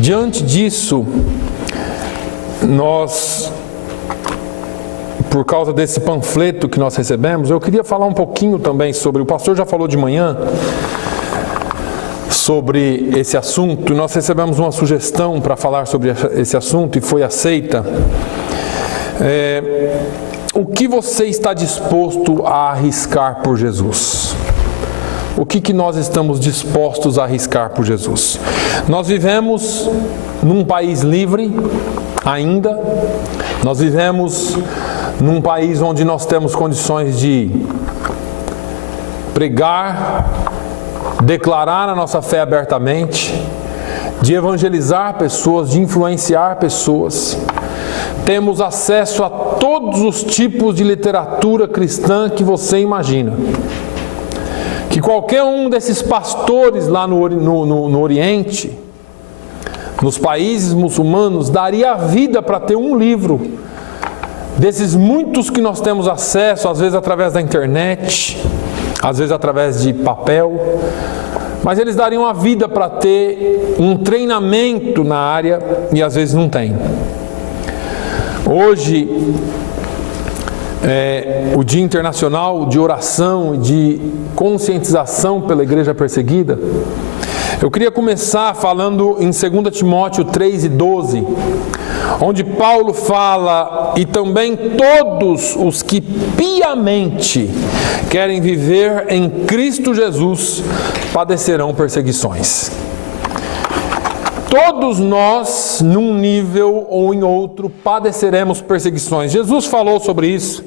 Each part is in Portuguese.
Diante disso, nós, por causa desse panfleto que nós recebemos, eu queria falar um pouquinho também sobre, o pastor já falou de manhã sobre esse assunto, e nós recebemos uma sugestão para falar sobre esse assunto e foi aceita. O que você está disposto a arriscar por Jesus? O que nós estamos dispostos a arriscar por Jesus? Nós vivemos num país livre ainda, nós vivemos num país onde nós temos condições de pregar, declarar a nossa fé abertamente, de evangelizar pessoas, de influenciar pessoas. Temos acesso a todos os tipos de literatura cristã que você imagina. Que qualquer um desses pastores lá no Oriente, nos países muçulmanos, daria a vida para ter um livro desses muitos que nós temos acesso, às vezes através da internet, às vezes através de papel, mas eles dariam a vida para ter um treinamento na área e às vezes não tem. Hoje o Dia Internacional de Oração e de Conscientização pela Igreja Perseguida. Eu queria começar falando em 2 Timóteo 3:12, onde Paulo fala: e também todos os que piamente querem viver em Cristo Jesus padecerão perseguições. Todos nós, num nível ou em outro, padeceremos perseguições. Jesus falou sobre isso.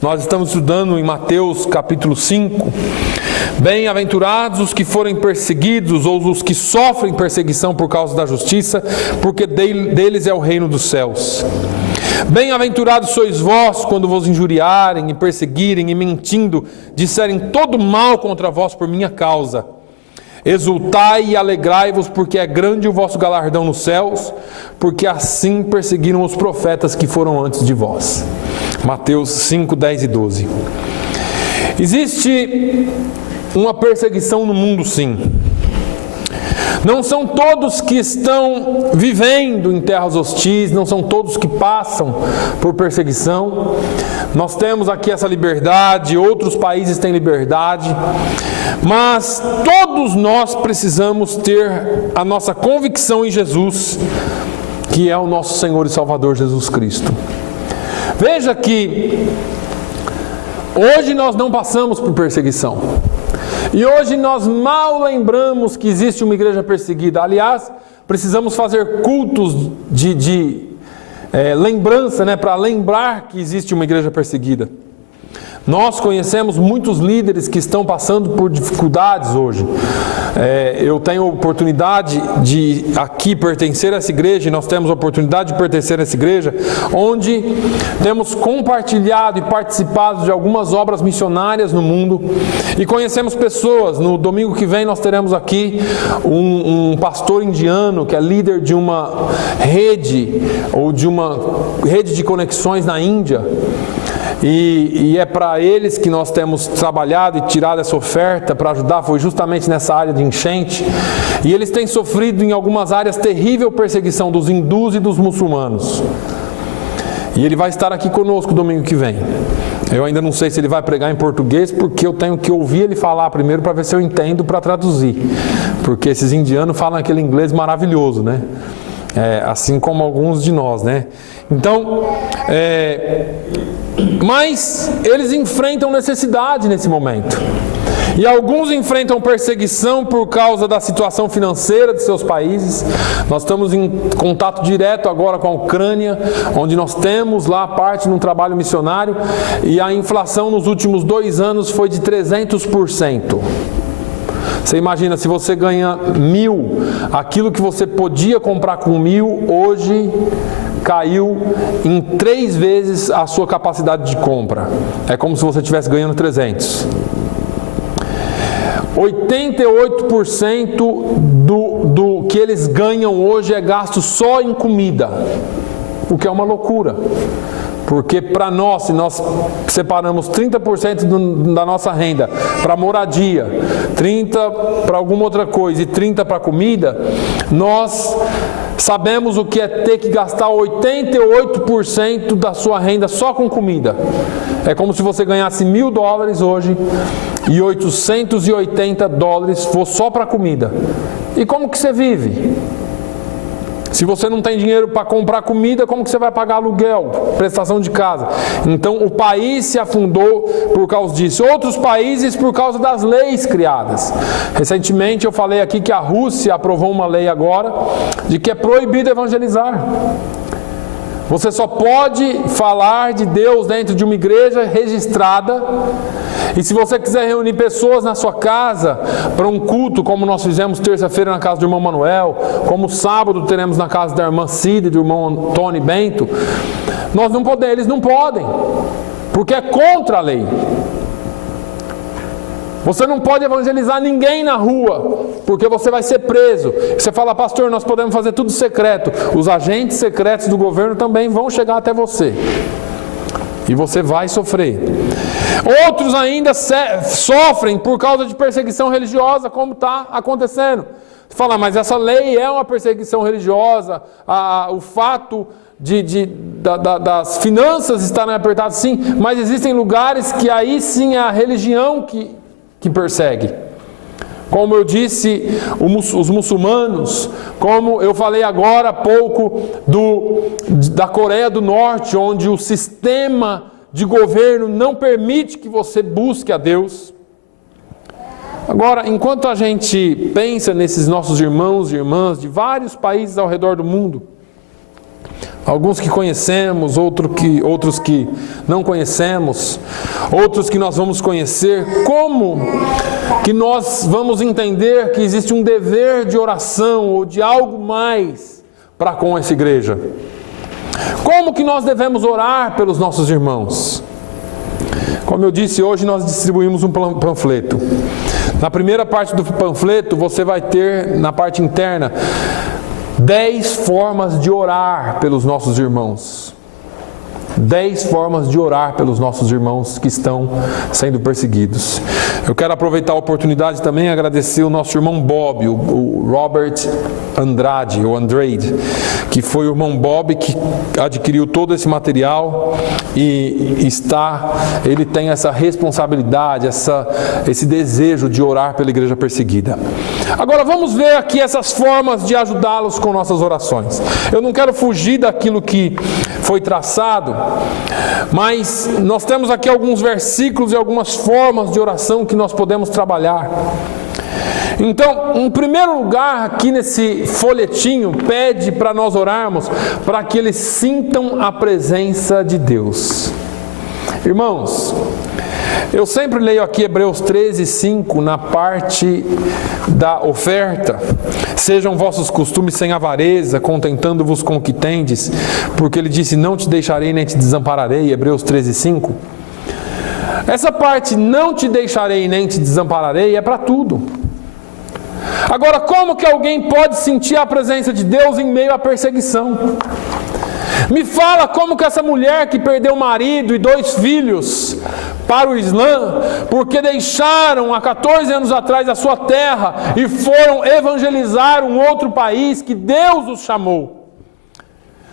Nós estamos estudando em Mateus capítulo 5. Bem-aventurados os que forem perseguidos, ou os que sofrem perseguição por causa da justiça, porque deles é o reino dos céus. Bem-aventurados sois vós quando vos injuriarem e perseguirem e mentindo, disserem todo mal contra vós por minha causa. Exultai e alegrai-vos, porque é grande o vosso galardão nos céus, porque assim perseguiram os profetas que foram antes de vós. Mateus 5, 10 e 12. Existe uma perseguição no mundo, sim. Não são todos que estão vivendo em terras hostis, não são todos que passam por perseguição. Nós temos aqui essa liberdade, outros países têm liberdade, mas todos nós precisamos ter a nossa convicção em Jesus, que é o nosso Senhor e Salvador Jesus Cristo. Veja que hoje nós não passamos por perseguição. E hoje nós mal lembramos que existe uma igreja perseguida. Aliás, precisamos fazer cultos de lembrança, para lembrar que existe uma igreja perseguida. Nós conhecemos muitos líderes que estão passando por dificuldades hoje. Eu tenho a oportunidade de aqui pertencer a essa igreja, e nós temos a oportunidade de pertencer a essa igreja, onde temos compartilhado e participado de algumas obras missionárias no mundo, e conhecemos pessoas. No domingo que vem nós teremos aqui um pastor indiano que é líder de uma rede, ou de uma rede de conexões na Índia. E é para eles que nós temos trabalhado e tirado essa oferta para ajudar, foi justamente nessa área de enchente. E eles têm sofrido em algumas áreas terrível perseguição dos hindus e dos muçulmanos. E ele vai estar aqui conosco domingo que vem. Eu ainda não sei se ele vai pregar em português, porque eu tenho que ouvir ele falar primeiro para ver se eu entendo para traduzir. Porque esses indianos falam aquele inglês maravilhoso, né? Assim como alguns de nós, né? Então, mas eles enfrentam necessidade nesse momento. E alguns enfrentam perseguição por causa da situação financeira de seus países. Nós estamos em contato direto agora com a Ucrânia, onde nós temos lá parte de um trabalho missionário, e a inflação nos últimos 2 anos foi de 300%. Você imagina, se você ganha 1.000, aquilo que você podia comprar com 1.000, hoje caiu em 3 vezes a sua capacidade de compra. É como se você estivesse ganhando 300. 88% do que eles ganham hoje é gasto só em comida, o que é uma loucura. Porque para nós, se nós separamos 30% da nossa renda para moradia, 30% para alguma outra coisa e 30% para comida, nós sabemos o que é ter que gastar 88% da sua renda só com comida. É como se você ganhasse $1.000 hoje e $880 for só para comida. E como que você vive? Se você não tem dinheiro para comprar comida, como que você vai pagar aluguel, prestação de casa? Então o país se afundou por causa disso. Outros países por causa das leis criadas. Recentemente eu falei aqui que a Rússia aprovou uma lei agora de que é proibido evangelizar. Você só pode falar de Deus dentro de uma igreja registrada. E se você quiser reunir pessoas na sua casa para um culto, como nós fizemos terça-feira na casa do irmão Manuel, como sábado teremos na casa da irmã Cida e do irmão Antônio Bento, nós não podemos, eles não podem, porque é contra a lei. Você não pode evangelizar ninguém na rua, porque você vai ser preso. Você fala, pastor, nós podemos fazer tudo secreto. Os agentes secretos do governo também vão chegar até você. E você vai sofrer. Outros ainda sofrem por causa de perseguição religiosa, como está acontecendo. Você fala, mas essa lei é uma perseguição religiosa, o fato das finanças estarem apertadas, sim, mas existem lugares que aí sim é a religião que persegue. Como eu disse, os muçulmanos, como eu falei agora há pouco da Coreia do Norte, onde o sistema de governo não permite que você busque a Deus. Agora, enquanto a gente pensa nesses nossos irmãos e irmãs de vários países ao redor do mundo, alguns que conhecemos, outros que não conhecemos, outros que nós vamos conhecer, como que nós vamos entender que existe um dever de oração ou de algo mais para com essa igreja? Como que nós devemos orar pelos nossos irmãos? Como eu disse, hoje nós distribuímos um panfleto. Na primeira parte do panfleto, você vai ter, na parte interna, 10 formas de orar pelos nossos irmãos. 10 formas de orar pelos nossos irmãos que estão sendo perseguidos. Eu quero aproveitar a oportunidade também e agradecer o nosso irmão Bob, o Robert Andrade, que foi o irmão Bob que adquiriu todo esse material e ele tem essa responsabilidade, esse desejo de orar pela igreja perseguida. Agora vamos ver aqui essas formas de ajudá-los com nossas orações. Eu não quero fugir daquilo que foi traçado, mas nós temos aqui alguns versículos e algumas formas de oração que nós podemos trabalhar. Então, em primeiro lugar, aqui nesse folhetinho, pede para nós orarmos para que eles sintam a presença de Deus. Irmãos, eu sempre leio aqui Hebreus 13:5 na parte da oferta. Sejam vossos costumes sem avareza, contentando-vos com o que tendes, porque ele disse, não te deixarei nem te desampararei, Hebreus 13:5. Essa parte, não te deixarei nem te desampararei, é para tudo. Agora, como que alguém pode sentir a presença de Deus em meio à perseguição? Me fala como que essa mulher que perdeu o marido e 2 filhos para o Islã, porque deixaram há 14 anos atrás a sua terra e foram evangelizar um outro país que Deus os chamou.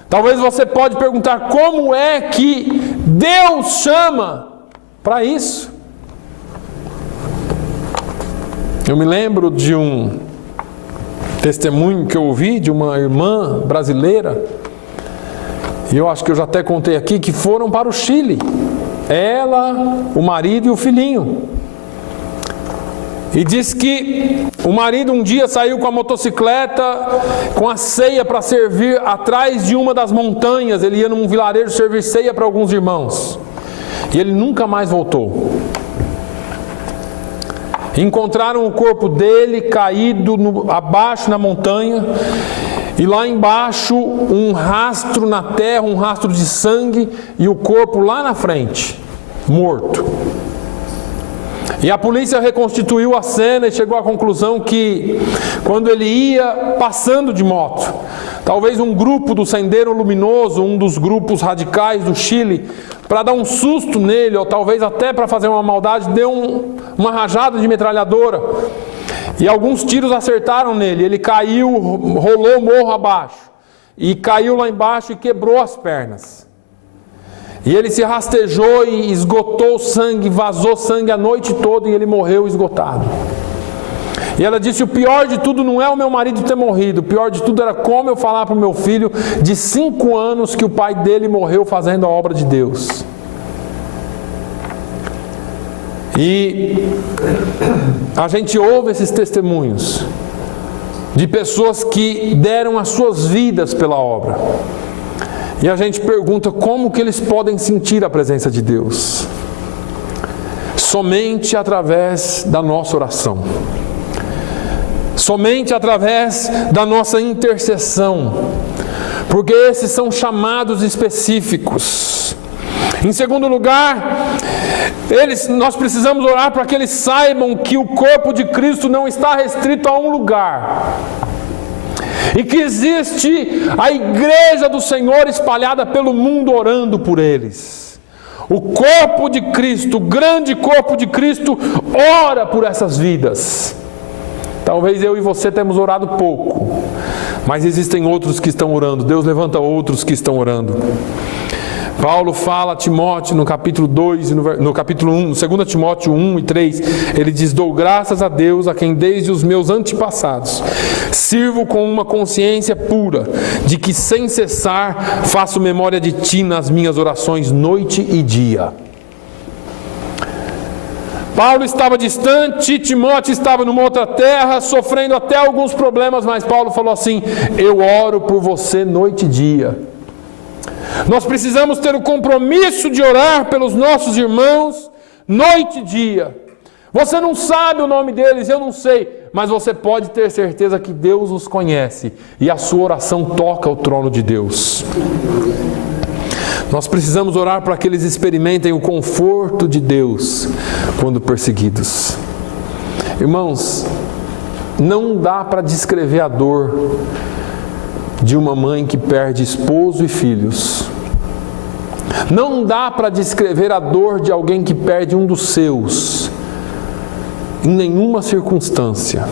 Talvez você pode perguntar, como é que Deus chama para isso? Eu me lembro de um testemunho que eu ouvi de uma irmã brasileira, e eu acho que eu já até contei aqui, que foram para o Chile. Ela, o marido e o filhinho. E diz que o marido um dia saiu com a motocicleta, com a ceia para servir atrás de uma das montanhas. Ele ia num vilarejo servir ceia para alguns irmãos. E ele nunca mais voltou. Encontraram o corpo dele caído abaixo na montanha. E lá embaixo um rastro na terra, um rastro de sangue, e o corpo lá na frente, morto. E a polícia reconstituiu a cena e chegou à conclusão que quando ele ia passando de moto, talvez um grupo do Sendero Luminoso, um dos grupos radicais do Chile, para dar um susto nele, ou talvez até para fazer uma maldade, deu uma rajada de metralhadora. E alguns tiros acertaram nele, ele caiu, rolou morro abaixo. e caiu lá embaixo e quebrou as pernas. E ele se rastejou e esgotou o sangue, vazou sangue a noite toda e ele morreu esgotado. E ela disse: o pior de tudo não é o meu marido ter morrido, o pior de tudo era como eu falar para o meu filho de 5 anos que o pai dele morreu fazendo a obra de Deus. E a gente ouve esses testemunhos de pessoas que deram as suas vidas pela obra. E a gente pergunta como que eles podem sentir a presença de Deus. Somente através da nossa oração. Somente através da nossa intercessão. Porque esses são chamados específicos. Em segundo lugar, nós precisamos orar para que eles saibam que o corpo de Cristo não está restrito a um lugar. E que existe a igreja do Senhor espalhada pelo mundo orando por eles. O corpo de Cristo, o grande corpo de Cristo, ora por essas vidas. Talvez eu e você temos orado pouco, mas existem outros que estão orando. Deus levanta outros que estão orando. Paulo fala a Timóteo no capítulo 2, no capítulo 1, 2 Timóteo 1 e 3, ele diz: dou graças a Deus, a quem desde os meus antepassados sirvo com uma consciência pura, de que sem cessar faço memória de ti nas minhas orações noite e dia. Paulo estava distante, Timóteo estava numa outra terra, sofrendo até alguns problemas, mas Paulo falou assim: eu oro por você noite e dia. Nós precisamos ter o compromisso de orar pelos nossos irmãos noite e dia. Você não sabe o nome deles, eu não sei, mas você pode ter certeza que Deus os conhece e a sua oração toca o trono de Deus. Nós precisamos orar para que eles experimentem o conforto de Deus quando perseguidos. Irmãos, não dá para descrever a dor de uma mãe que perde esposo e filhos. Não dá para descrever a dor de alguém que perde um dos seus, em nenhuma circunstância.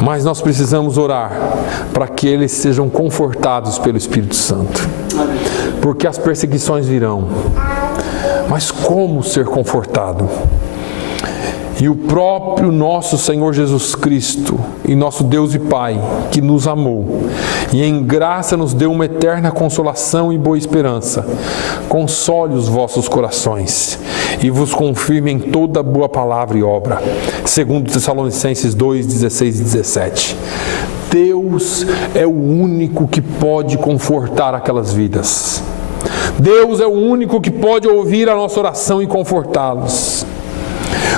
Mas nós precisamos orar para que eles sejam confortados pelo Espírito Santo. Porque as perseguições virão. Mas como ser confortado? E o próprio nosso Senhor Jesus Cristo, e nosso Deus e Pai, que nos amou, e em graça nos deu uma eterna consolação e boa esperança, console os vossos corações, e vos confirme em toda boa palavra e obra, segundo Tessalonicenses 2, 16 e 17. Deus é o único que pode confortar aquelas vidas. Deus é o único que pode ouvir a nossa oração e confortá-los.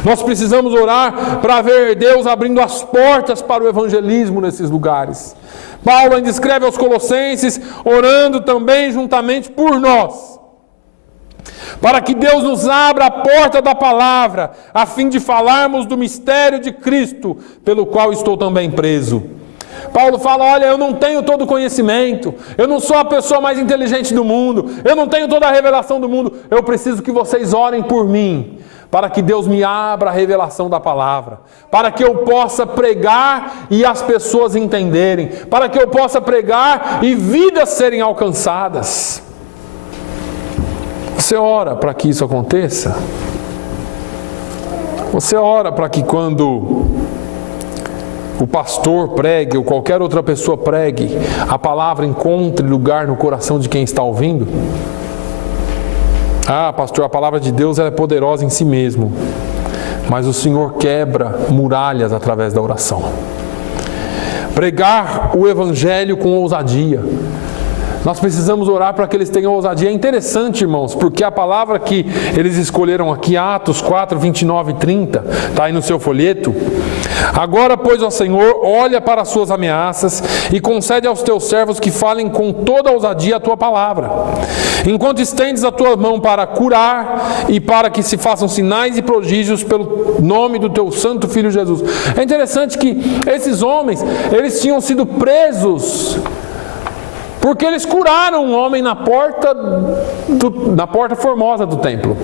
Nós precisamos orar para ver Deus abrindo as portas para o evangelismo nesses lugares. Paulo ainda escreve aos Colossenses, orando também juntamente por nós, para que Deus nos abra a porta da palavra, a fim de falarmos do mistério de Cristo, pelo qual estou também preso. Paulo fala: olha, eu não tenho todo o conhecimento, eu não sou a pessoa mais inteligente do mundo, eu não tenho toda a revelação do mundo, eu preciso que vocês orem por mim, para que Deus me abra a revelação da palavra, para que eu possa pregar e as pessoas entenderem, para que eu possa pregar e vidas serem alcançadas. Você ora para que isso aconteça? Você ora para que quando o pastor pregue ou qualquer outra pessoa pregue, a palavra encontre lugar no coração de quem está ouvindo? Ah, pastor, a palavra de Deus ela é poderosa em si mesmo, mas o Senhor quebra muralhas através da oração. Pregar o evangelho com ousadia. Nós precisamos orar para que eles tenham ousadia. É interessante, irmãos, porque a palavra que eles escolheram aqui, Atos 4, 29 e 30, está aí no seu folheto. Agora, pois, ó Senhor, olha para as suas ameaças e concede aos teus servos que falem com toda ousadia a tua palavra, enquanto estendes a tua mão para curar e para que se façam sinais e prodígios pelo nome do teu santo Filho Jesus. É interessante que esses homens, eles tinham sido presos porque eles curaram um homem na porta formosa do templo.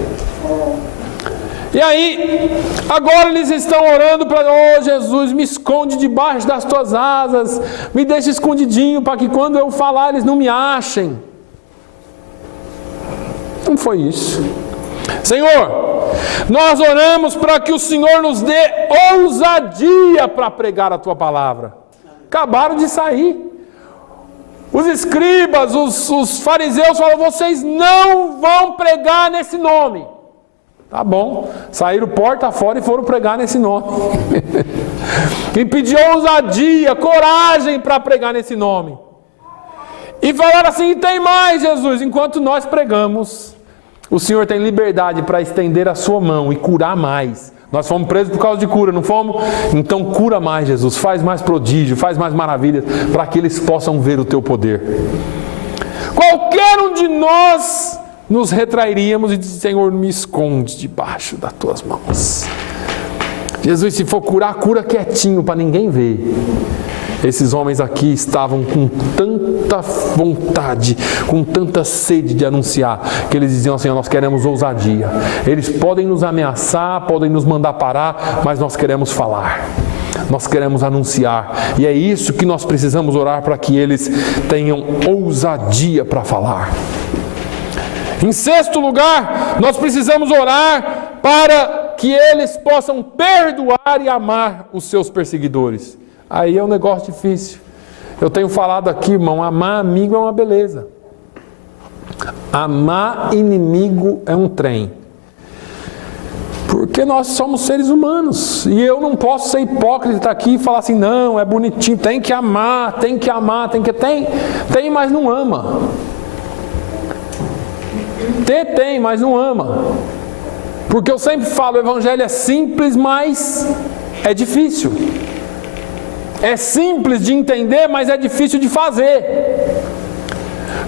E aí, agora eles estão orando para, Jesus, me esconde debaixo das tuas asas, me deixa escondidinho para que quando eu falar eles não me achem. Não foi isso. Senhor, nós oramos para que o Senhor nos dê ousadia para pregar a tua palavra. Acabaram de sair. Os escribas, os fariseus falaram, vocês não vão pregar nesse nome. Tá bom, saíram porta fora e foram pregar nesse nome. E pediu ousadia, coragem para pregar nesse nome. E falaram assim, tem mais, Jesus, enquanto nós pregamos, o Senhor tem liberdade para estender a sua mão e curar mais. Nós fomos presos por causa de cura, não fomos? Então cura mais, Jesus, faz mais prodígio, faz mais maravilhas, para que eles possam ver o teu poder. Qualquer um de nós nos retrairíamos e diz, Senhor, me esconde debaixo das tuas mãos. Jesus, se for curar, cura quietinho, para ninguém ver. Esses homens aqui estavam com tanta vontade, com tanta sede de anunciar, que eles diziam assim, nós queremos ousadia. Eles podem nos ameaçar, podem nos mandar parar, mas nós queremos falar. Nós queremos anunciar. E é isso que nós precisamos orar para que eles tenham ousadia para falar. Em sexto lugar, nós precisamos orar para que eles possam perdoar e amar os seus perseguidores. Aí é um negócio difícil. Eu tenho falado aqui, irmão, amar amigo é uma beleza. Amar inimigo é um trem. Porque nós somos seres humanos. E eu não posso ser hipócrita aqui e falar assim, não, é bonitinho, tem que amar, tem que amar, tem, mas não ama. Tem, mas não ama. Porque eu sempre falo, o evangelho é simples, mas é difícil. É simples de entender, mas é difícil de fazer.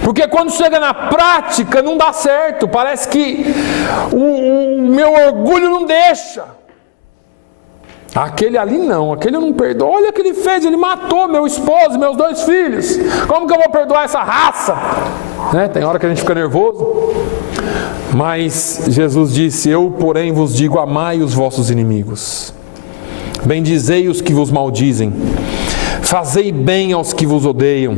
Porque quando chega na prática não dá certo. Parece que o meu orgulho não deixa. Aquele ali não, aquele eu não perdoo. Olha o que ele fez, ele matou meu esposo, meus 2 filhos. Como que eu vou perdoar essa raça? Né? Tem hora que a gente fica nervoso. Mas Jesus disse, eu porém vos digo, amai os vossos inimigos. Bendizei os que vos maldizem, fazei bem aos que vos odeiam,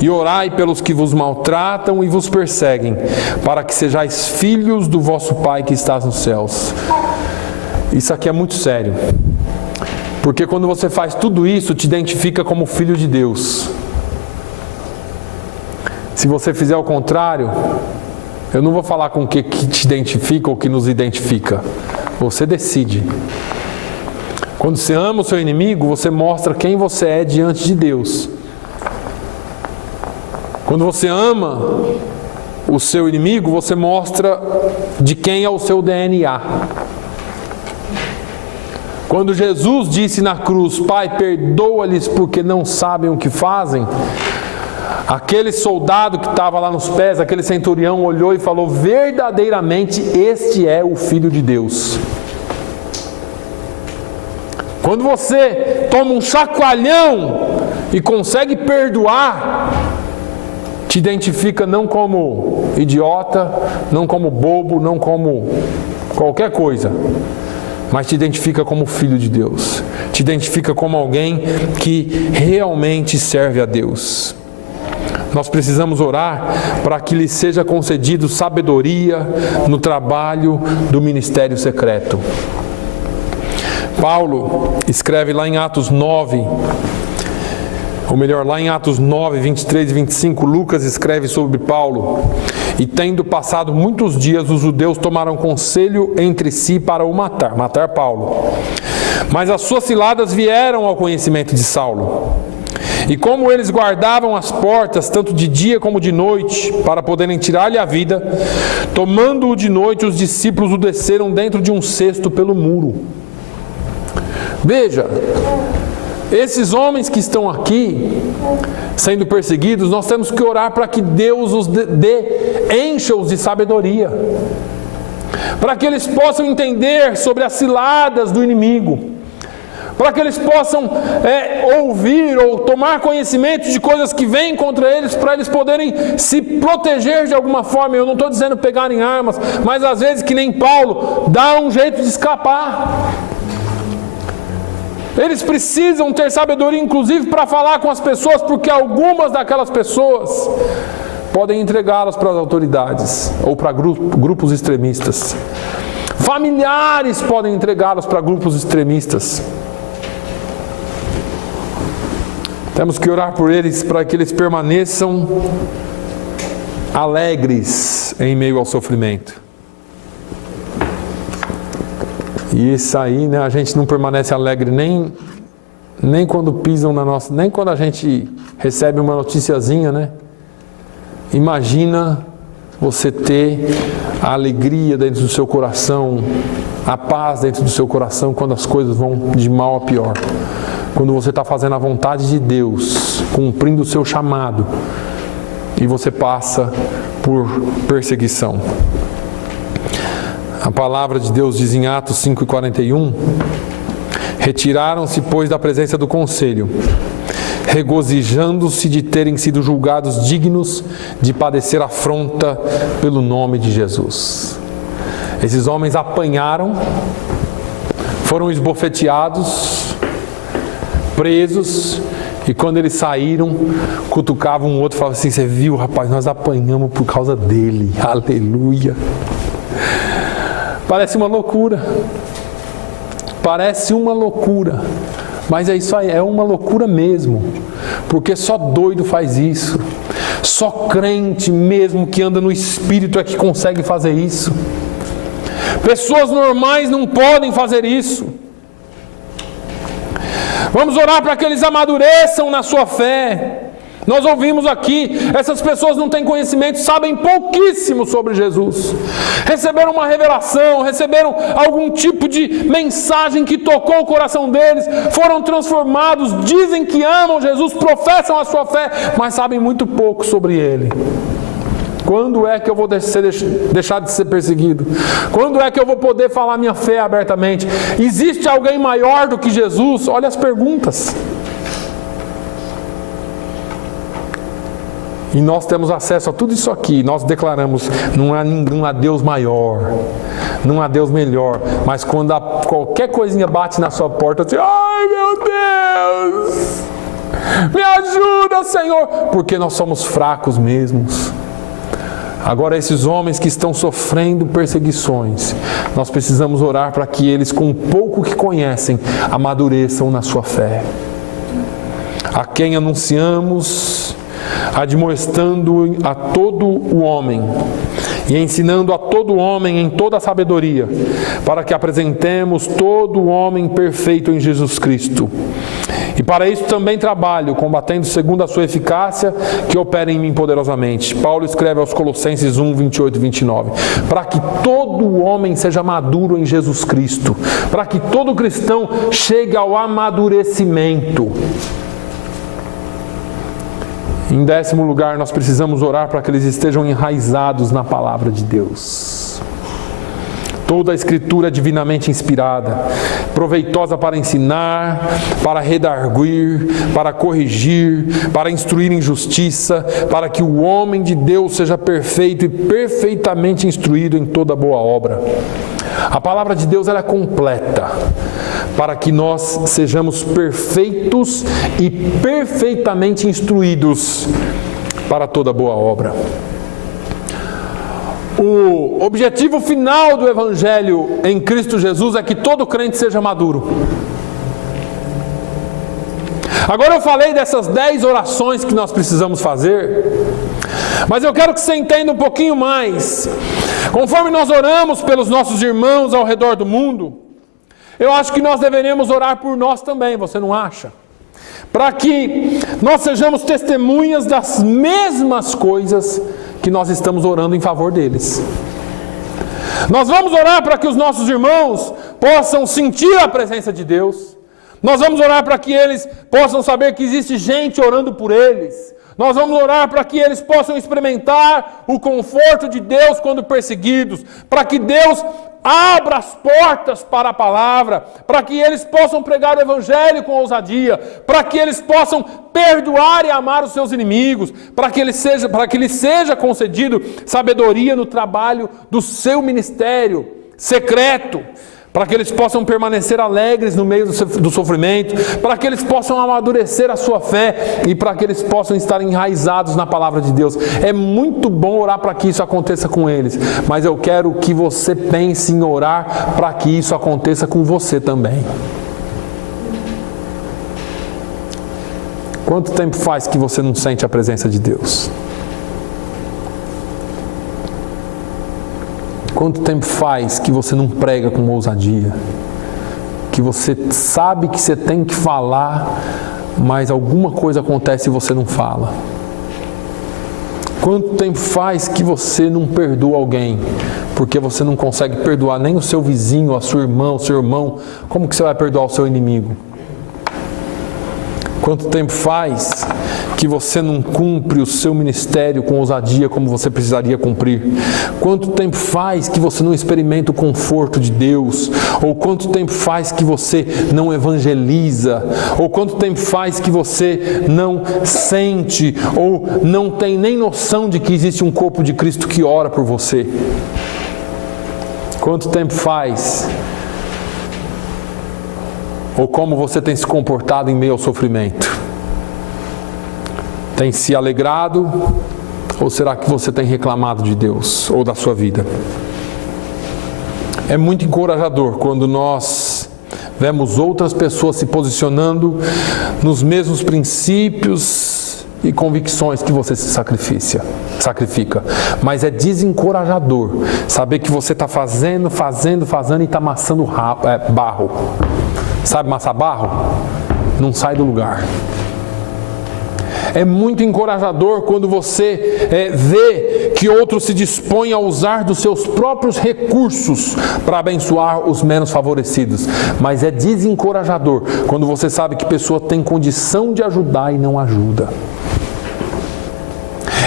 e orai pelos que vos maltratam e vos perseguem, para que sejais filhos do vosso Pai que está nos céus. Isso aqui é muito sério, porque quando você faz tudo isso, te identifica como filho de Deus. Se você fizer o contrário, eu não vou falar com o que te identifica ou que nos identifica, você decide. Quando você ama o seu inimigo, você mostra quem você é diante de Deus. Quando você ama o seu inimigo, você mostra de quem é o seu DNA. Quando Jesus disse na cruz, Pai, perdoa-lhes porque não sabem o que fazem, aquele soldado que estava lá nos pés, aquele centurião olhou e falou, verdadeiramente este é o Filho de Deus. Quando você toma um chacoalhão e consegue perdoar, te identifica não como idiota, não como bobo, não como qualquer coisa, mas te identifica como filho de Deus, te identifica como alguém que realmente serve a Deus. Nós precisamos orar para que lhe seja concedido sabedoria no trabalho do ministério secreto. Paulo escreve lá em Atos 9, ou melhor, lá em Atos 9, 23 e 25, Lucas escreve sobre Paulo. E tendo passado muitos dias, os judeus tomaram conselho entre si para o matar Paulo. Mas as suas ciladas vieram ao conhecimento de Saulo. E como eles guardavam as portas, tanto de dia como de noite, para poderem tirar-lhe a vida, tomando-o de noite, os discípulos o desceram dentro de um cesto pelo muro. Veja, esses homens que estão aqui, sendo perseguidos, nós temos que orar para que Deus os encha-os de sabedoria, para que eles possam entender sobre as ciladas do inimigo, para que eles possam ouvir ou tomar conhecimento de coisas que vêm contra eles, para eles poderem se proteger de alguma forma. Eu não estou dizendo pegarem armas, mas às vezes, que nem Paulo, dá um jeito de escapar. Eles precisam ter sabedoria, inclusive, para falar com as pessoas, porque algumas daquelas pessoas podem entregá-las para as autoridades ou para grupos extremistas. Familiares podem entregá-los para grupos extremistas. Temos que orar por eles para que eles permaneçam alegres em meio ao sofrimento. E isso aí, a gente não permanece alegre nem quando pisam na nossa, nem quando a gente recebe uma noticiazinha, Imagina você ter a alegria dentro do seu coração, a paz dentro do seu coração quando as coisas vão de mal a pior. Quando você está fazendo a vontade de Deus, cumprindo o seu chamado, e você passa por perseguição. A palavra de Deus diz em Atos 5:41, retiraram-se, pois, da presença do conselho, regozijando-se de terem sido julgados dignos de padecer afronta pelo nome de Jesus. Esses homens apanharam, foram esbofeteados, presos, e quando eles saíram, cutucavam um outro e falavam assim: você viu, rapaz, nós apanhamos por causa dele, aleluia. Parece uma loucura, mas é isso aí, é uma loucura mesmo, porque só doido faz isso, só crente mesmo que anda no Espírito é que consegue fazer isso. Pessoas normais não podem fazer isso. Vamos orar para que eles amadureçam na sua fé. Nós ouvimos aqui, essas pessoas não têm conhecimento, sabem pouquíssimo sobre Jesus. Receberam uma revelação, receberam algum tipo de mensagem que tocou o coração deles, foram transformados, dizem que amam Jesus, professam a sua fé, mas sabem muito pouco sobre Ele. Quando é que eu vou deixar de ser perseguido? Quando é que eu vou poder falar minha fé abertamente? Existe alguém maior do que Jesus? Olha as perguntas. E nós temos acesso a tudo isso aqui. Nós declaramos: não há Deus maior, não há Deus melhor. Mas quando qualquer coisinha bate na sua porta, assim: ai meu Deus, me ajuda, Senhor, porque nós somos fracos mesmos. Agora, esses homens que estão sofrendo perseguições, nós precisamos orar para que eles, com o pouco que conhecem, amadureçam na sua fé. A quem anunciamos, admoestando a todo o homem e ensinando a todo homem em toda a sabedoria, para que apresentemos todo o homem perfeito em Jesus Cristo. E para isso também trabalho, combatendo segundo a sua eficácia, que opera em mim poderosamente. Paulo escreve aos Colossenses 1, 28 e 29. Para que todo o homem seja maduro em Jesus Cristo. Para que todo cristão chegue ao amadurecimento. Em 10º lugar, nós precisamos orar para que eles estejam enraizados na palavra de Deus. Toda a Escritura é divinamente inspirada, proveitosa para ensinar, para redarguir, para corrigir, para instruir em justiça, para que o homem de Deus seja perfeito e perfeitamente instruído em toda boa obra. A palavra de Deus ela é completa, para que nós sejamos perfeitos e perfeitamente instruídos para toda boa obra. O objetivo final do Evangelho em Cristo Jesus é que todo crente seja maduro. Agora eu falei dessas 10 orações que nós precisamos fazer, mas eu quero que você entenda um pouquinho mais. Conforme nós oramos pelos nossos irmãos ao redor do mundo, eu acho que nós deveríamos orar por nós também, você não acha? Para que nós sejamos testemunhas das mesmas coisas que nós estamos orando em favor deles. Nós vamos orar para que os nossos irmãos possam sentir a presença de Deus. Nós vamos orar para que eles possam saber que existe gente orando por eles. Nós vamos orar para que eles possam experimentar o conforto de Deus quando perseguidos, para que Deus abra as portas para a palavra, para que eles possam pregar o evangelho com ousadia, para que eles possam perdoar e amar os seus inimigos, para que lhes seja concedido sabedoria no trabalho do seu ministério secreto, para que eles possam permanecer alegres no meio do sofrimento, para que eles possam amadurecer a sua fé e para que eles possam estar enraizados na palavra de Deus. É muito bom orar para que isso aconteça com eles, mas eu quero que você pense em orar para que isso aconteça com você também. Quanto tempo faz que você não sente a presença de Deus? Quanto tempo faz que você não prega com ousadia? Que você sabe que você tem que falar, mas alguma coisa acontece e você não fala? Quanto tempo faz que você não perdoa alguém? Porque você não consegue perdoar nem o seu vizinho, a sua irmã, o seu irmão. Como que você vai perdoar o seu inimigo? Quanto tempo faz que você não cumpre o seu ministério com ousadia como você precisaria cumprir? Quanto tempo faz que você não experimenta o conforto de Deus? Ou quanto tempo faz que você não evangeliza? Ou quanto tempo faz que você não sente ou não tem nem noção de que existe um corpo de Cristo que ora por você? Quanto tempo faz? Ou como você tem se comportado em meio ao sofrimento? Tem se alegrado? Ou será que você tem reclamado de Deus ou da sua vida? É muito encorajador quando nós vemos outras pessoas se posicionando nos mesmos princípios e convicções que você se sacrifica. Mas é desencorajador saber que você está fazendo e está amassando barro. Sabe amassar barro? Não sai do lugar. É muito encorajador quando você vê que outros se dispõem a usar dos seus próprios recursos para abençoar os menos favorecidos. Mas é desencorajador quando você sabe que a pessoa tem condição de ajudar e não ajuda.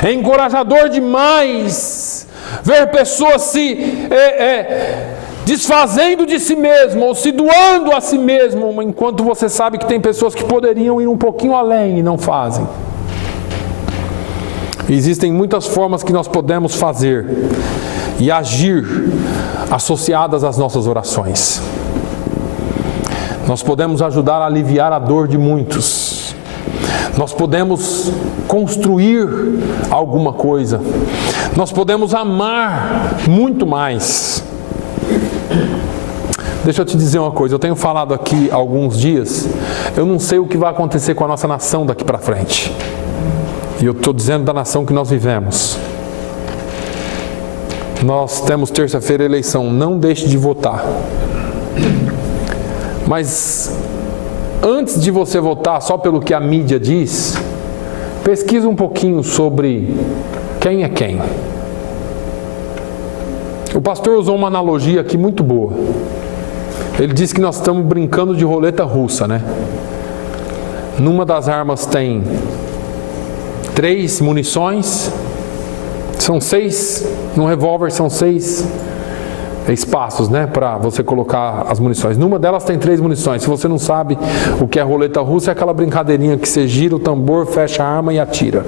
É encorajador demais ver pessoas se desfazendo de si mesmo ou se doando a si mesmo, enquanto você sabe que tem pessoas que poderiam ir um pouquinho além e não fazem. Existem muitas formas que nós podemos fazer e agir associadas às nossas orações. Nós podemos ajudar a aliviar a dor de muitos. Nós podemos construir alguma coisa. Nós podemos amar muito mais. Deixa eu te dizer uma coisa, eu tenho falado aqui há alguns dias, eu não sei o que vai acontecer com a nossa nação daqui para frente. E eu estou dizendo da nação que nós vivemos. Nós temos terça-feira eleição, não deixe de votar. Mas antes de você votar só pelo que a mídia diz, pesquisa um pouquinho sobre quem é quem. O pastor usou uma analogia aqui muito boa. Ele disse que nós estamos brincando de roleta russa, né? Numa das armas tem 3 munições, são 6, no revólver são 6 espaços, né, para você colocar as munições. Numa delas tem 3 munições. Se você não sabe o que é roleta russa, é aquela brincadeirinha que você gira o tambor, fecha a arma e atira.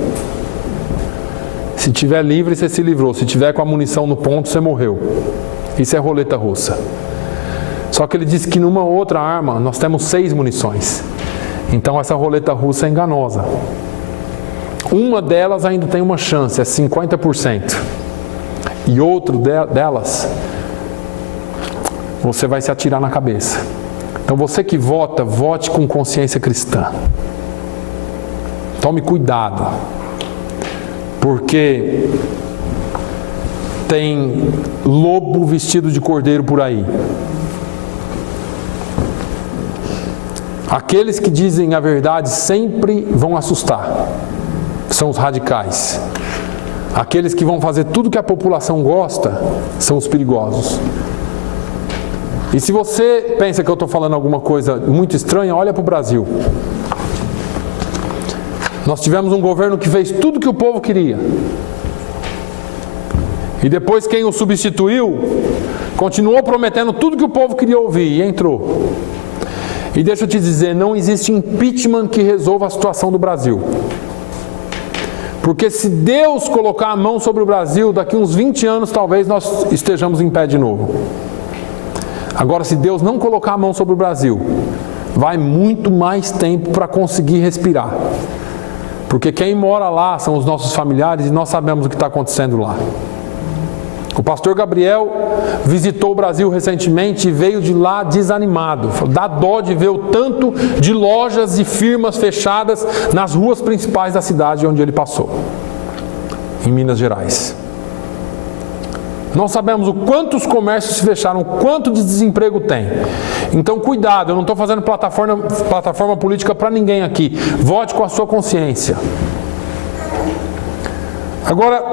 Se tiver livre, você se livrou. Se tiver com a munição no ponto, você morreu. Isso é roleta russa. Só que ele disse que numa outra arma nós temos 6 munições. Então essa roleta russa é enganosa. Uma delas ainda tem uma chance, é 50%. E outro delas, você vai se atirar na cabeça. Então você que vota, vote com consciência cristã. Tome cuidado. Porque tem lobo vestido de cordeiro por aí. Aqueles que dizem a verdade sempre vão assustar. São os radicais. Aqueles que vão fazer tudo que a população gosta são os perigosos. E se você pensa que eu estou falando alguma coisa muito estranha, olha para o Brasil. Nós tivemos um governo que fez tudo que o povo queria. E depois quem o substituiu, continuou prometendo tudo que o povo queria ouvir e entrou. E deixa eu te dizer, não existe impeachment que resolva a situação do Brasil. Porque se Deus colocar a mão sobre o Brasil, daqui uns 20 anos talvez nós estejamos em pé de novo. Agora, se Deus não colocar a mão sobre o Brasil, vai muito mais tempo para conseguir respirar. Porque quem mora lá são os nossos familiares e nós sabemos o que está acontecendo lá. O pastor Gabriel visitou o Brasil recentemente e veio de lá desanimado. Dá dó de ver o tanto de lojas e firmas fechadas nas ruas principais da cidade onde ele passou, em Minas Gerais. Nós sabemos o quanto os comércios se fecharam, o quanto de desemprego tem. Então cuidado, eu não estou fazendo plataforma política para ninguém aqui. Vote com a sua consciência. Agora,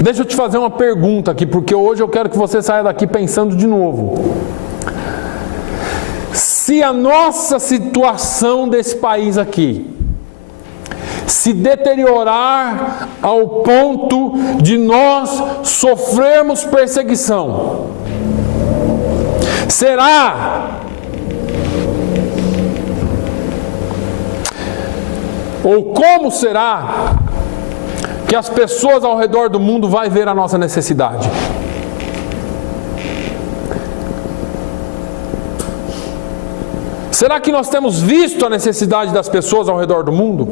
deixa eu te fazer uma pergunta aqui, porque hoje eu quero que você saia daqui pensando de novo. Se a nossa situação desse país aqui se deteriorar ao ponto de nós sofrermos perseguição, será ou como será que as pessoas ao redor do mundo vão ver a nossa necessidade? Será que nós temos visto a necessidade das pessoas ao redor do mundo?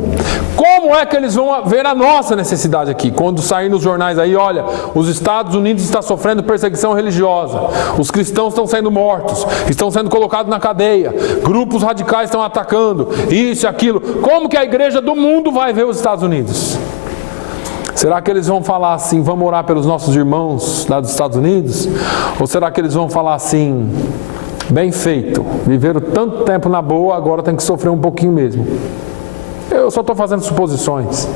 Como é que eles vão ver a nossa necessidade aqui? Quando sair nos jornais aí, olha, os Estados Unidos estão sofrendo perseguição religiosa, os cristãos estão sendo mortos, estão sendo colocados na cadeia, grupos radicais estão atacando, isso e aquilo. Como que a igreja do mundo vai ver os Estados Unidos? Será que eles vão falar assim, vamos orar pelos nossos irmãos lá dos Estados Unidos? Ou será que eles vão falar assim, bem feito, viveram tanto tempo na boa, agora tem que sofrer um pouquinho mesmo? Eu só estou fazendo suposições.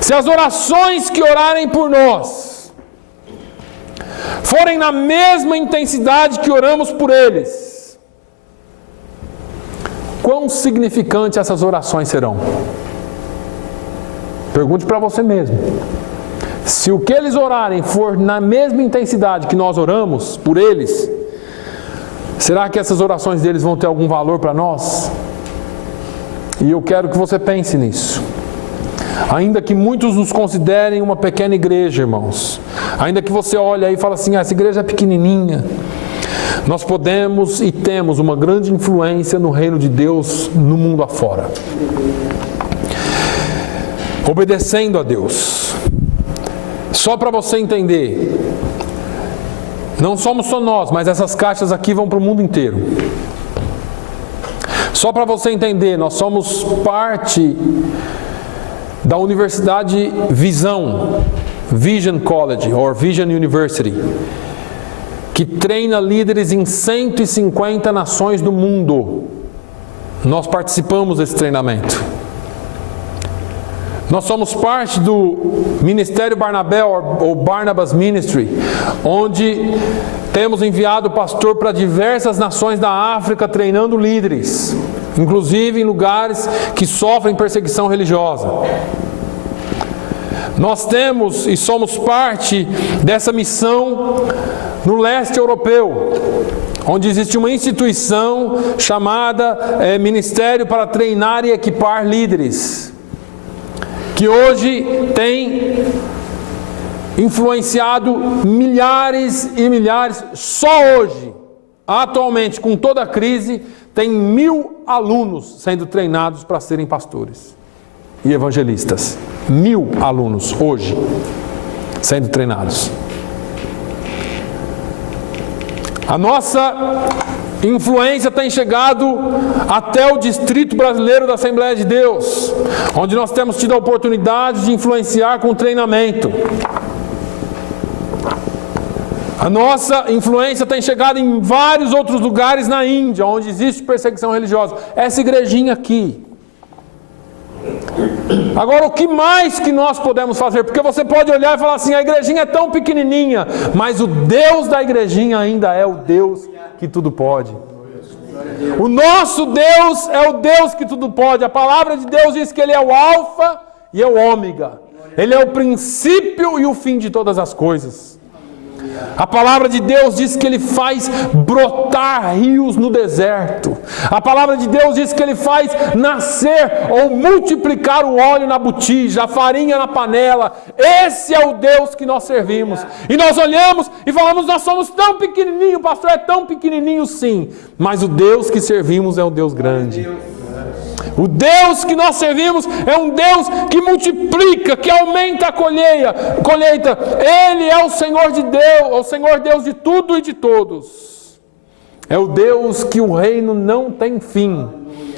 Se as orações que orarem por nós forem na mesma intensidade que oramos por eles, quão significantes essas orações serão? Pergunte para você mesmo. Se o que eles orarem for na mesma intensidade que nós oramos por eles, será que essas orações deles vão ter algum valor para nós? E eu quero que você pense nisso. Ainda que muitos nos considerem uma pequena igreja, irmãos, ainda que você olhe aí e fale assim, essa igreja é pequenininha, nós podemos e temos uma grande influência no reino de Deus no mundo afora. Obedecendo a Deus. Só para você entender, não somos só nós, mas essas caixas aqui vão para o mundo inteiro. Só para você entender, nós somos parte da Universidade Visão, Vision College, ou Vision University, que treina líderes em 150 nações do mundo. Nós participamos desse treinamento. Nós somos parte do Ministério Barnabé, ou Barnabas Ministry, onde temos enviado o pastor para diversas nações da África, treinando líderes, inclusive em lugares que sofrem perseguição religiosa. Nós temos e somos parte dessa missão no leste europeu, onde existe uma instituição chamada Ministério para Treinar e Equipar Líderes, que hoje tem influenciado milhares e milhares, só hoje, atualmente, com toda a crise, tem 1000 alunos sendo treinados para serem pastores e evangelistas. 1000 alunos hoje sendo treinados. A nossa influência tem chegado até o Distrito Brasileiro da Assembleia de Deus, onde nós temos tido a oportunidade de influenciar com treinamento. A nossa influência tem chegado em vários outros lugares na Índia, onde existe perseguição religiosa. Essa igrejinha aqui. Agora, o que mais que nós podemos fazer? Porque você pode olhar e falar assim, a igrejinha é tão pequenininha, mas o Deus da igrejinha ainda é o Deus que tudo pode. O nosso Deus é o Deus que tudo pode. A palavra de Deus diz que Ele é o Alfa e é o Ômega. Ele é o princípio e o fim de todas as coisas. A palavra de Deus diz que Ele faz brotar rios no deserto. A palavra de Deus diz que Ele faz nascer ou multiplicar o óleo na botija, a farinha na panela. Esse é o Deus que nós servimos. E nós olhamos e falamos, nós somos tão pequenininho, pastor, é tão pequenininho sim. Mas o Deus que servimos é um Deus grande. O Deus que nós servimos é um Deus que multiplica, que aumenta a colheita. Ele é o Senhor de Deus, o Senhor Deus de tudo e de todos. É o Deus que o reino não tem fim.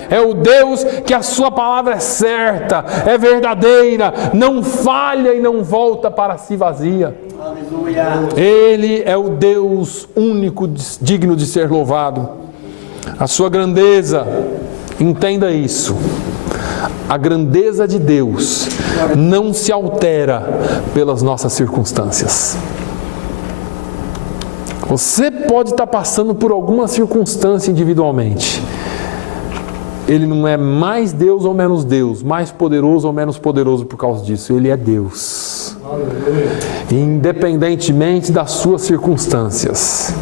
É o Deus que a sua palavra é certa, é verdadeira, não falha e não volta para si vazia. Ele é o Deus único, digno de ser louvado. A sua grandeza, entenda isso, a grandeza de Deus não se altera pelas nossas circunstâncias. Você pode estar passando por alguma circunstância individualmente. Ele não é mais Deus ou menos Deus, mais poderoso ou menos poderoso por causa disso. Ele é Deus. Independentemente das suas circunstâncias.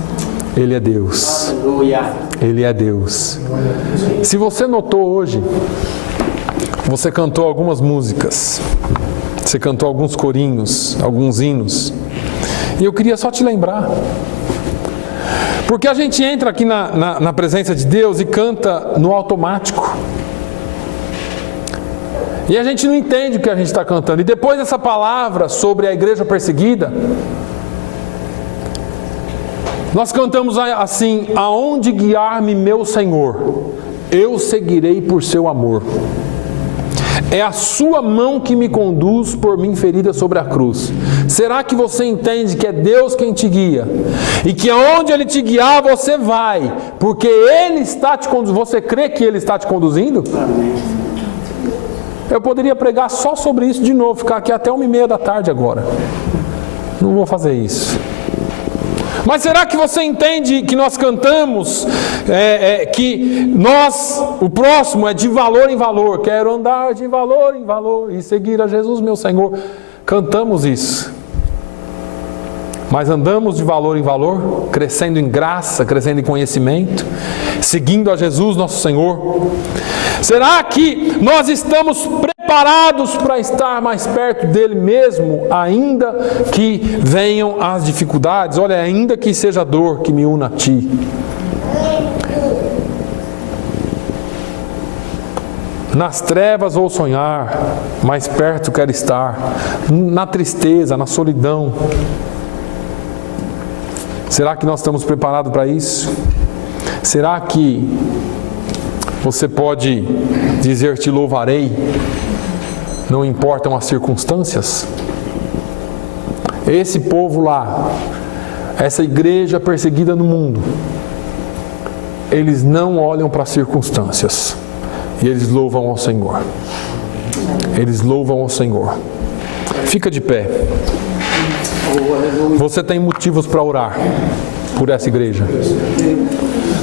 Ele é Deus. Ele é Deus. Se você notou hoje, você cantou algumas músicas, você cantou alguns corinhos, alguns hinos, e eu queria só te lembrar, porque a gente entra aqui na presença de Deus e canta no automático, e a gente não entende o que a gente está cantando, e depois dessa palavra sobre a igreja perseguida, nós cantamos assim: aonde guiar-me meu Senhor, eu seguirei por seu amor. É a sua mão que me conduz por mim ferida sobre a cruz. Será que você entende que é Deus quem te guia? E que aonde Ele te guiar, você vai, porque Ele está te conduzindo. Você crê que Ele está te conduzindo? Eu poderia pregar só sobre isso de novo, ficar aqui até 1h30 da tarde agora. Não vou fazer isso. Mas será que você entende que nós cantamos, que o próximo é de valor em valor, quero andar de valor em valor e seguir a Jesus meu Senhor? Cantamos isso. Mas andamos de valor em valor, crescendo em graça, crescendo em conhecimento, seguindo a Jesus nosso Senhor? Será que nós estamos preparados para estar mais perto dele mesmo, ainda que venham as dificuldades? Olha, ainda que seja a dor que me una a ti. Nas trevas vou sonhar, mais perto quero estar, na tristeza, na solidão. Será que nós estamos preparados para isso? Será que você pode dizer te louvarei, não importam as circunstâncias? Esse povo lá, essa igreja perseguida no mundo, eles não olham para as circunstâncias e eles louvam ao Senhor. Eles louvam ao Senhor. Fica de pé. Você tem motivos para orar por essa igreja.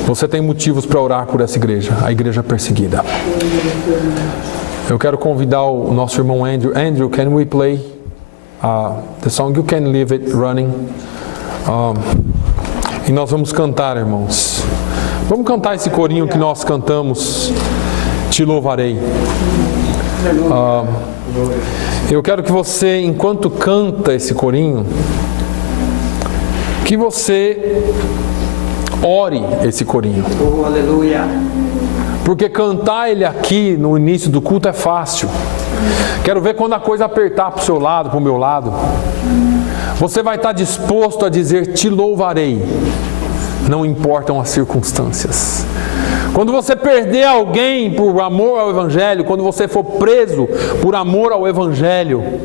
Você tem motivos para orar por essa igreja, a igreja perseguida. Eu quero convidar o nosso irmão Andrew. Andrew, can we play the song? You can leave it running. E nós vamos cantar, irmãos. Vamos cantar esse corinho que nós cantamos, Te Louvarei. Eu quero que você, enquanto canta esse corinho, que você ore esse corinho. Oh, aleluia. Porque cantar ele aqui no início do culto é fácil. Quero ver quando a coisa apertar para o seu lado, para o meu lado. Você vai estar disposto a dizer, te louvarei. Não importam as circunstâncias. Quando você perder alguém por amor ao Evangelho, quando você for preso por amor ao Evangelho,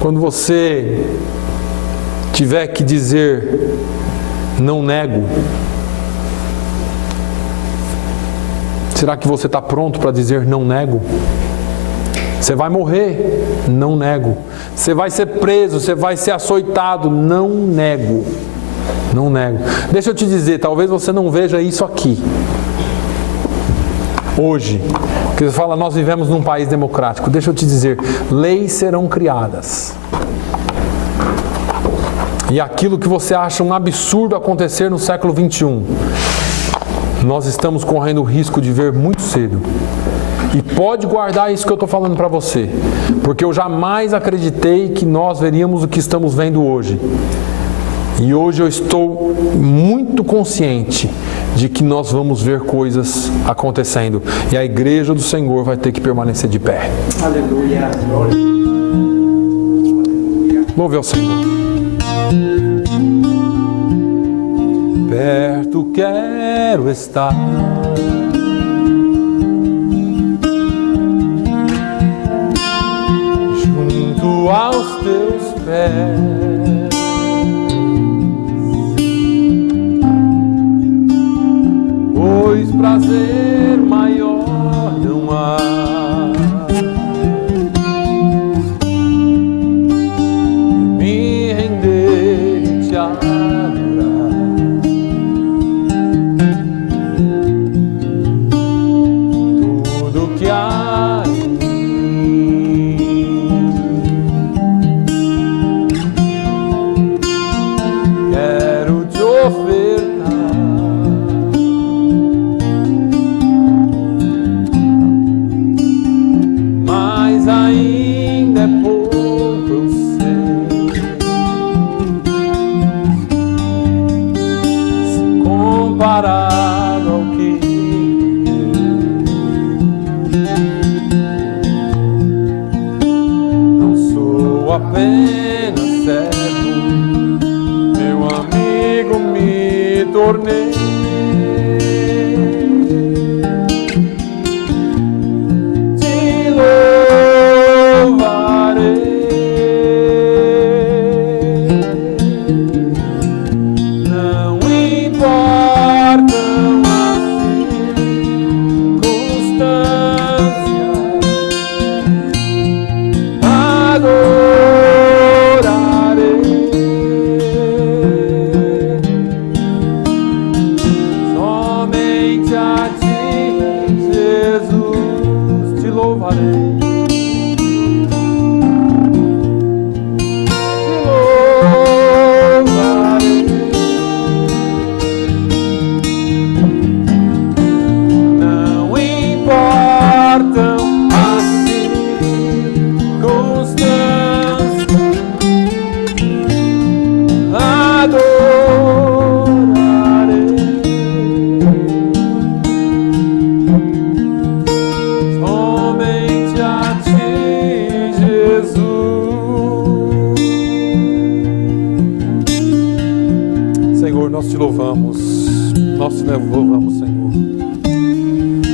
quando você tiver que dizer, não nego, será que você está pronto para dizer não nego? Você vai morrer, não nego. Você vai ser preso, você vai ser açoitado, não nego. Não nego. Deixa eu te dizer, talvez você não veja isso aqui. Hoje, que você fala, nós vivemos num país democrático. Deixa eu te dizer, leis serão criadas. E aquilo que você acha um absurdo acontecer no século 21, nós estamos correndo o risco de ver muito cedo. E pode guardar isso que eu estou falando para você, porque eu jamais acreditei que nós veríamos o que estamos vendo hoje. E hoje eu estou muito consciente de que nós vamos ver coisas acontecendo. E a igreja do Senhor vai ter que permanecer de pé. Aleluia. Louve ao Senhor. Perto quero estar, junto aos teus pés. Pois prazer maior não há. Me render e te adorar. Tudo que há em mim quero te ofertar. Ainda é pouco, eu sei. Se comparado ao que não sou apenas servo, meu amigo, me tornei.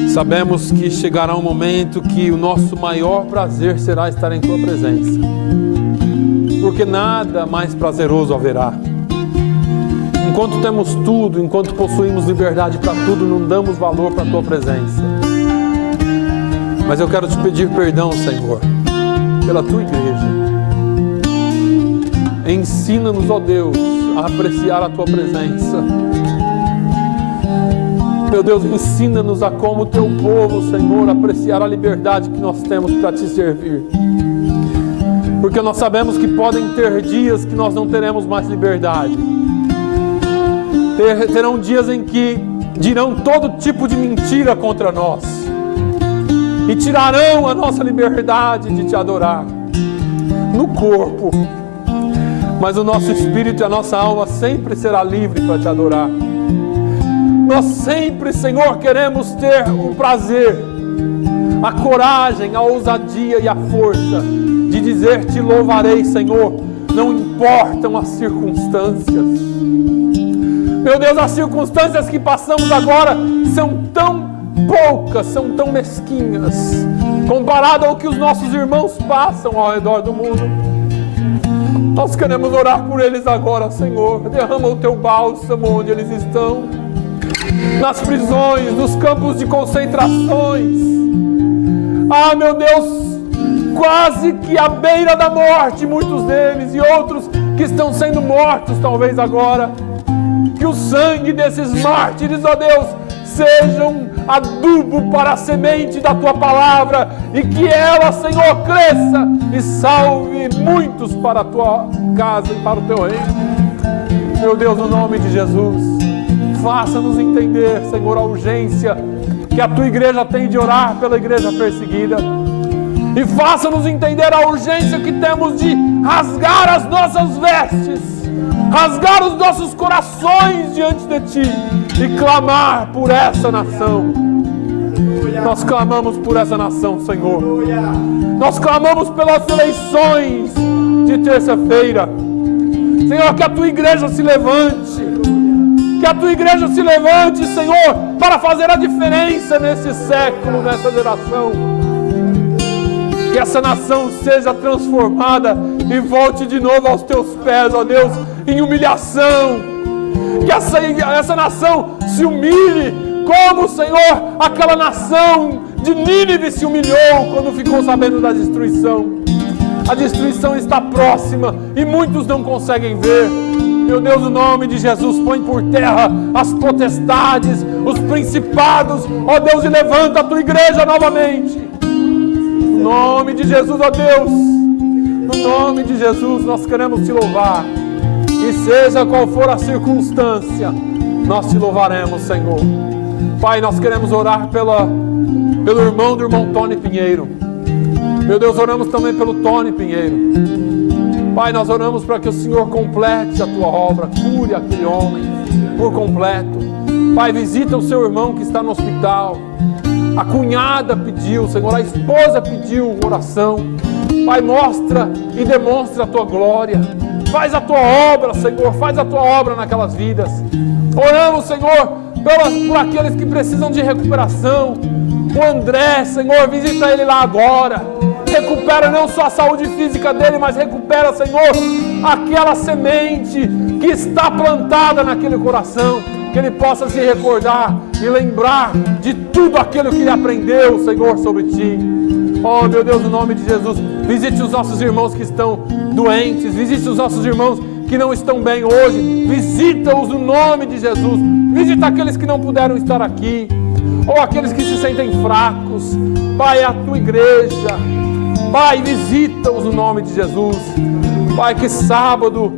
Sabemos que chegará um momento que o nosso maior prazer será estar em Tua presença, porque nada mais prazeroso haverá. Enquanto temos tudo, enquanto possuímos liberdade para tudo, não damos valor para a Tua presença. Mas eu quero te pedir perdão, Senhor, pela Tua igreja. Ensina-nos, ó Deus, a apreciar a Tua presença. Meu Deus, ensina-nos a como Teu povo, Senhor, apreciar a liberdade que nós temos para Te servir. Porque nós sabemos que podem ter dias que nós não teremos mais liberdade. Terão dias em que dirão todo tipo de mentira contra nós. E tirarão a nossa liberdade de Te adorar. No corpo. Mas o nosso espírito e a nossa alma sempre será livre para Te adorar. Nós sempre, Senhor, queremos ter o prazer, a coragem, a ousadia e a força de dizer: Te louvarei, Senhor, não importam as circunstâncias. Meu Deus, as circunstâncias que passamos agora são tão poucas, são tão mesquinhas, comparado ao que os nossos irmãos passam ao redor do mundo. Nós queremos orar por eles agora, Senhor. Derrama o Teu bálsamo onde eles estão. Nas prisões, nos campos de concentrações. Ah, meu Deus, quase que à beira da morte, muitos deles, e outros que estão sendo mortos talvez agora. que o sangue desses mártires, ó Deus, sejam adubo para a semente da Tua palavra, e que ela, Senhor, cresça e salve muitos para a Tua casa e para o Teu reino. Meu Deus, no nome de Jesus, faça-nos entender, Senhor, a urgência que a Tua igreja tem de orar pela igreja perseguida, e faça-nos entender a urgência que temos de rasgar as nossas vestes, rasgar os nossos corações diante de Ti e clamar por essa nação. Nós clamamos por essa nação, Senhor. Nós clamamos pelas eleições de terça-feira. Senhor, que a Tua igreja se levante. Que a Tua igreja se levante, Senhor, para fazer a diferença nesse século, nessa geração. Que essa nação seja transformada e volte de novo aos Teus pés, ó Deus, em humilhação. Que essa nação se humilhe, como, Senhor, aquela nação de Nínive se humilhou quando ficou sabendo da destruição. A destruição está próxima e muitos não conseguem ver. Meu Deus, no nome de Jesus, põe por terra as potestades, os principados, ó Deus, e levanta a Tua igreja novamente. No nome de Jesus, ó Deus, no nome de Jesus, nós queremos Te louvar. E seja qual for a circunstância, nós Te louvaremos, Senhor. Pai, nós queremos orar pelo irmão do irmão Tony Pinheiro. Meu Deus, oramos também pelo Tony Pinheiro. Pai, nós oramos para que o Senhor complete a Tua obra, cure aquele homem por completo. Pai, visita o seu irmão que está no hospital. A cunhada pediu, Senhor, a esposa pediu oração. Pai, mostra e demonstra a Tua glória. Faz a Tua obra, Senhor, faz a Tua obra naquelas vidas. Oramos, Senhor, por aqueles que precisam de recuperação. O André, Senhor, visita ele lá agora. Recupera não só a saúde física dele, mas recupera, Senhor, aquela semente que está plantada naquele coração. Que ele possa se recordar e lembrar de tudo aquilo que ele aprendeu, Senhor, sobre Ti. Oh, meu Deus, no nome de Jesus, visite os nossos irmãos que estão doentes, visite os nossos irmãos que não estão bem hoje, visita-os no nome de Jesus, visita aqueles que não puderam estar aqui, ou aqueles que se sentem fracos. Pai, é a Tua igreja. Pai, visita-os no nome de Jesus. Pai, que sábado,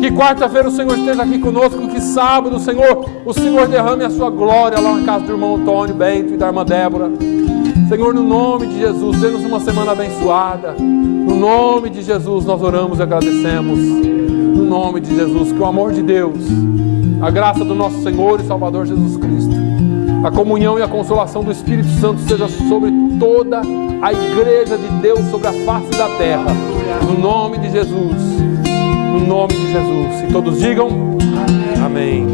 que quarta-feira o Senhor esteja aqui conosco, que sábado, Senhor, o Senhor derrame a Sua glória lá na casa do irmão Antônio Bento e da irmã Débora. Senhor, no nome de Jesus, dê-nos uma semana abençoada. No nome de Jesus nós oramos e agradecemos. No nome de Jesus, que o amor de Deus, a graça do nosso Senhor e Salvador Jesus Cristo, a comunhão e a consolação do Espírito Santo seja sobre toda a igreja de Deus, sobre a face da terra. No nome de Jesus. No nome de Jesus. E todos digam amém.